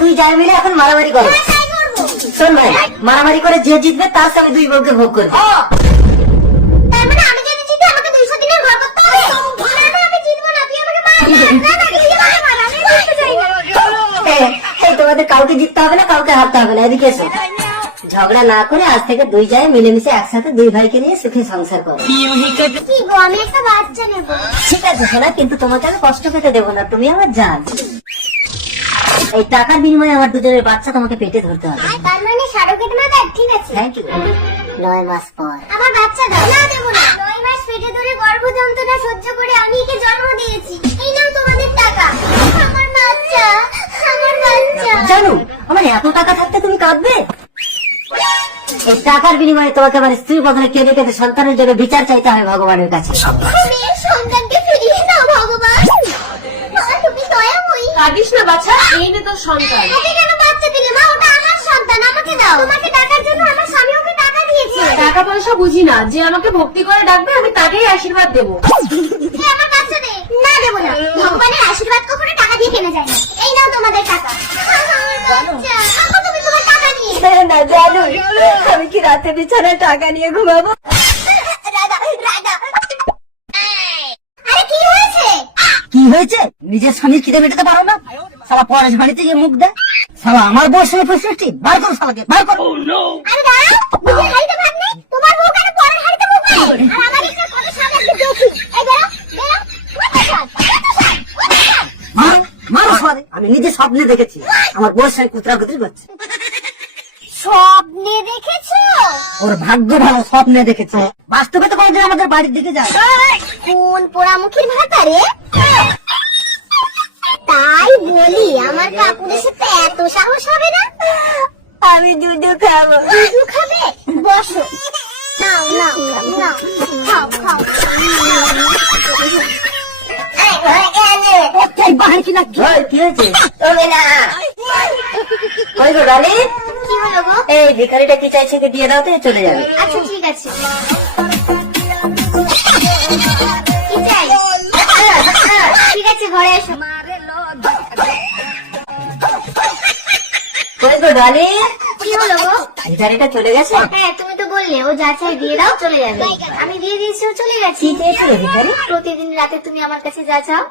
দুই যায় মিলে এখন মারামারি করো। শোন ভাই, মারামারি করে যে জিতবে তার সঙ্গে দুই বউকে ভোগ করবে। তার মানে আমি যদি জিতি আমাকে 200 দিনের ঘর করতে হবে? না না, আমি জিতবো না, তুই আমাকে মার। না না, তুই আমাকে মার, আমি জিততে চাই না। এই তোমাদের কাউকে জিততে হবে না, কাউকে হারতে হবে না, এদিকে এসো। ঝগড়া না করে আজ থেকে দুই যায় মিলেমিশে একসাথে দুই ভাইকে নিয়ে সুখে সংসার করো। কি গো, আমি একটা বাচ্চা নেব। ঠিক আছে সোনা, কিন্তু তোমাকে আমি কষ্ট পেতে দেবো না, তুমি আমার জান। এই টাকার বিনিময়ে আমার দুজনের বাচ্চা তোমাকে পেটে ধরতে হবে। তার মানে সারোগেট মাদার, ঠিক আছে। Thank you. 9 মাস পর আমার বাচ্চা দাও। না, দেব না। 9 মাস পেটে ধরে গর্ভ যন্ত্রণা সহ্য করে আমি একে জন্ম দিয়েছি। এই নাও তোমাদের টাকা। আমার বাচ্চা, আমার বাচ্চা। জানো আমার এত টাকা থাকতে তুমি কাঁদবে? এই টাকার বিনিময়ে তোমাকে আমার স্ত্রী বদলে কেঁদে কেঁদে সন্তানের জন্য বিচার চাইতে হয় ভগবানের কাছে। মেয়ের সন্তানকে ফিরিয়ে দাও ভগবান। মা, তুমি দয়াময়ী। কাঁদিস না বাছা, এই নে তোর সন্তান। ওকে কেন বাচ্চা দিলে মা? ওটা আমার সন্তান, আমাকে দাও। তোমাকে ডাকার জন্য আমার স্বামী ওকে টাকা দিয়েছে। টাকা পয়সা বুঝি না, যে আমাকে ভক্তি করে ডাকবে আমি তাকেই আশীর্বাদ দেবো। এই আমার বাচ্চা দে। না, দেব না। ভগবানের আশীর্বাদ কখনো টাকা দিয়ে কেনা যায় না। এই নাও তোমাদের টাকা। আমার বাচ্চা। আপা, তুমি তোমার টাকা নিয়ে। না জানো, আমি কি রাতে বিছানায় টাকা নিয়ে ঘুমাবো? রাধা, রাধা। আরে কি হয়েছে? কি হয়েছে? নিজের স্বামীর খিদে মেটাতে পারো না? সালা পরেশ বাড়িতে গিয়ে মুখ দেয়। সালা আমার বউর সঙ্গে প্রশ্নটি বার করো, সালাকে বার করো। আরে দাঁড়াও, নিজের হাড়িতে ভাত নেই? তোমার বউ কেন পরের হাড়িতে মুখ দেয়? আর আমার ইচ্ছা কত সামনে একটু দেখি। এই বেরো, বেরো। কত সাত, কত সাত, কত সাত। মারো সরে, আমি নিজে স্বপ্নে দেখেছি আমার বউর সঙ্গে কুতরাকুতরি করছে। স্বপ্নে দেখেছো? ওর ভাগ্য ভালো, স্বপ্নে দেখেছে। বাস্তবে তো কোনোদিন আমাদের বাড়ির দিকে যায়। কোন পোড়ামুখীর ভাতা রে? তাই বলি, আমার কাকুরের সাথে এত সাহস হবে না? আমি দুধু খাবো। দুধু খাবে? বসো। নাও, নাও, নাও। খাও, খাও। এই, হয়ে গেলে। কোথায় বাহার কিনা? কি হয়েছে? তবে না। কই গো ডালি? কি হলো গো? এই ভিখারিটা কি চাইছে কি দিয়ে দাও তো, চলে যাবে। আচ্ছা, ঠিক আছে। কি চাই? ঠিক আছে, ঘরে এসো। কই গো ডালি? কি হলো গো? ভিখারিটা চলে গেছে? হ্যাঁ, তুমি তো বললে ও যা চাই দিয়ে দাও, চলে যাবে। আমি দিয়ে দিয়েছি, ও চলে গেছে। কি চেয়েছিল ভিখারি? প্রতিদিন রাতে তুমি আমার কাছে যা চাও।